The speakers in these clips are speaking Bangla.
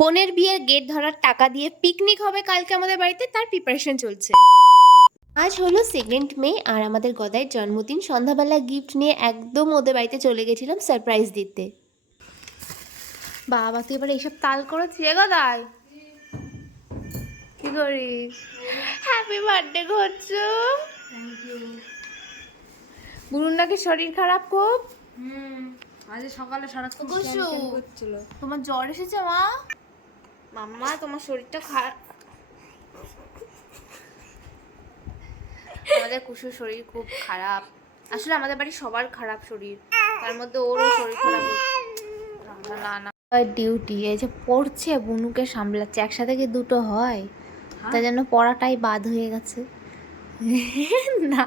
বোনের বিয়ের গেট ধরার টাকা দিয়ে পিকনিক হবে কালকে আমাদের বাড়িতে, তার প্রিপারেশন চলছে। আজ হলো 2 মে আর আমাদের গদাইয়ের জন্মদিন। সন্ধ্যাবেলা গিফট নিয়ে একদম ওদের বাড়িতে চলে গেছিলাম সারপ্রাইজ দিতে। বাবা তুই এবার এইসব তাল করেছি গদাই, কি করিস? হ্যাপি বার্থডে করছো। বুড়ুর নাকি শরীর খারাপ খুব। আজ সকালে সারাক্ষণ করছিল। তোমার জ্বর এসেছে মা? মাম্মা তোমার শরীরটা খারাপ। আমাদের কুসুর শরীর খুব খারাপ। আসলে আমাদের বাড়ির সবার খারাপ শরীর, তার মধ্যে ওরও শরীর খারাপ। না ডিউটি এই যে পড়ছে, বুনুকে সামলাচ্ছে, একসাথে কি দুটো হয়? তাই জন্য পড়াটাই বাদ হয়ে গেছে। না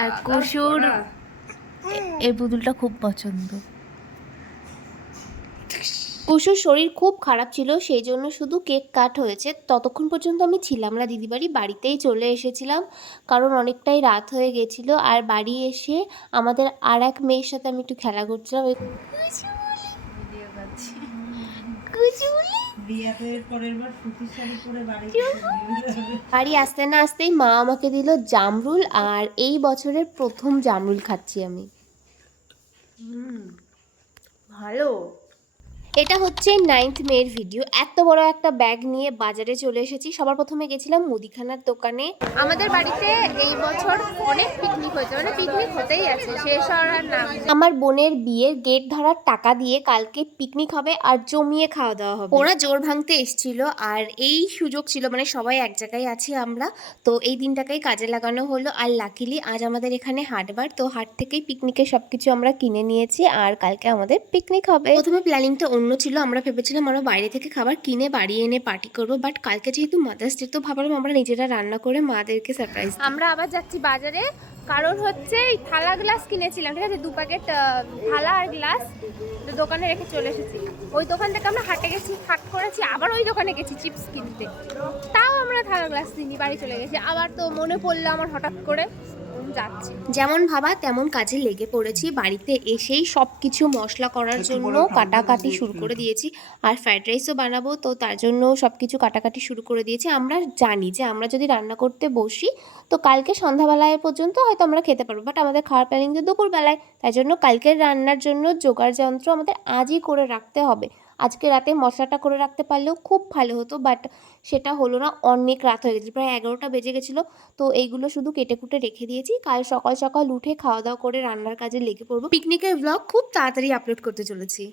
আর কুসুর এই পুতুলটা খুব পছন্দ। কুসুর শরীর খুব খারাপ ছিল, সেই জন্য শুধু কেক কাট হয়েছে। ততক্ষণ পর্যন্ত আমি ছিলাম না, দিদিবাড়ি বাড়িতেই চলে এসেছিলাম, কারণ অনেকটাই রাত হয়ে গেছিলো। আর বাড়ি এসে আমাদের আর এক মেয়ের সাথে আমি একটু খেলা করছিলাম। বাড়ি আসতে না আসতেই মা আমাকে দিল জামরুল, আর এই বছরের প্রথম জামরুল খাচ্ছি আমি। ভালো। এটা হচ্ছে 9th মের ভিডিও। এত বড় একটা ব্যাগ নিয়ে বাজারে চলে এসেছি। সবার প্রথমে গেছিলাম মুদিখানার দোকানে। আমাদের বাড়িতে এই বছর অনেক পিকনিক হয়েছে, মানে পিকনিক হতেই আছে, শেষ হওয়ার নাম। আমার বোনের বিয়ের গেট ধরার টাকা দিয়ে কালকে পিকনিক হবে আর জমিয়ে খাওয়া দাওয়া হবে। ওরা জোর ভাঙতে এসেছিল আর এই সুযোগ ছিল, মানে সবাই এক জায়গায় আছি আমরা, তো এই দিনটাকেই কাজে লাগানো হলো। আর লাকিলি আজ আমাদের এখানে হাটবার, তো হাট থেকেই পিকনিকের সবকিছু আমরা কিনে নিয়েছি আর কালকে আমাদের পিকনিক হবে। প্রথমে প্ল্যানিংটা অন্য ছিল, আমরা ভেবেছিলাম আমরা বাইরে থেকে খাবার কিনে বাড়ি এনে পার্টি করবো, বাট কালকে যেহেতু মাদার্স ডে তো ভাবলাম আমরা নিজেরা রান্না করে মাদেরকে সারপ্রাইজ। আমরা আবার যাচ্ছি বাজারে, কারণ হচ্ছে এই থালা গ্লাস কিনেছিলাম, ঠিক আছে, 2 প্যাকেট থালা আর গ্লাস দোকানে রেখে চলে এসেছি। ওই দোকান থেকে আমরা হাটে গেছি, হাট করেছি, আবার ওই দোকানে গেছি চিপস কিনতে, তাও আমরা থালা গ্লাস কিনি, বাড়ি চলে গেছি। আবার তো মনে পড়লো আমার হঠাৎ করে, যাচ্ছি। যেমন ভাবা তেমন কাজে লেগে পড়েছি। বাড়িতে এসেই সব কিছু মশলা করার জন্য কাটাকাটি শুরু করে দিয়েছি। আর ফ্রাইড রাইসও বানাবো, তো তার জন্য সব কিছু কাটাকাটি শুরু করে দিয়েছি। আমরা জানি যে আমরা যদি রান্না করতে বসি তো কালকে সন্ধ্যাবেলায় পর্যন্ত হয়তো আমরা খেতে পারবো, বাট আমাদের খাওয়ার প্ল্যানিং যে দুপুরবেলায়, তাই জন্য কালকের রান্নার জন্য জোগাড় যন্ত্র আমাদের আজই করে রাখতে হবে। আজকে রাতে মশলাটা করে রাখতে পারলেও খুব ভালো হতো, বাট সেটা হলো না, অনেক রাত হয়ে গেছে, প্রায় 11টা বেজে গেছিলো। তো এইগুলো শুধু কেটে কুটে রেখে দিয়েছি, কাল সকাল সকাল উঠে খাওয়া দাওয়া করে রান্নার কাজে লেগে পড়বো। পিকনিকের ব্লগ খুব তাড়াতাড়ি আপলোড করতে চলেছি।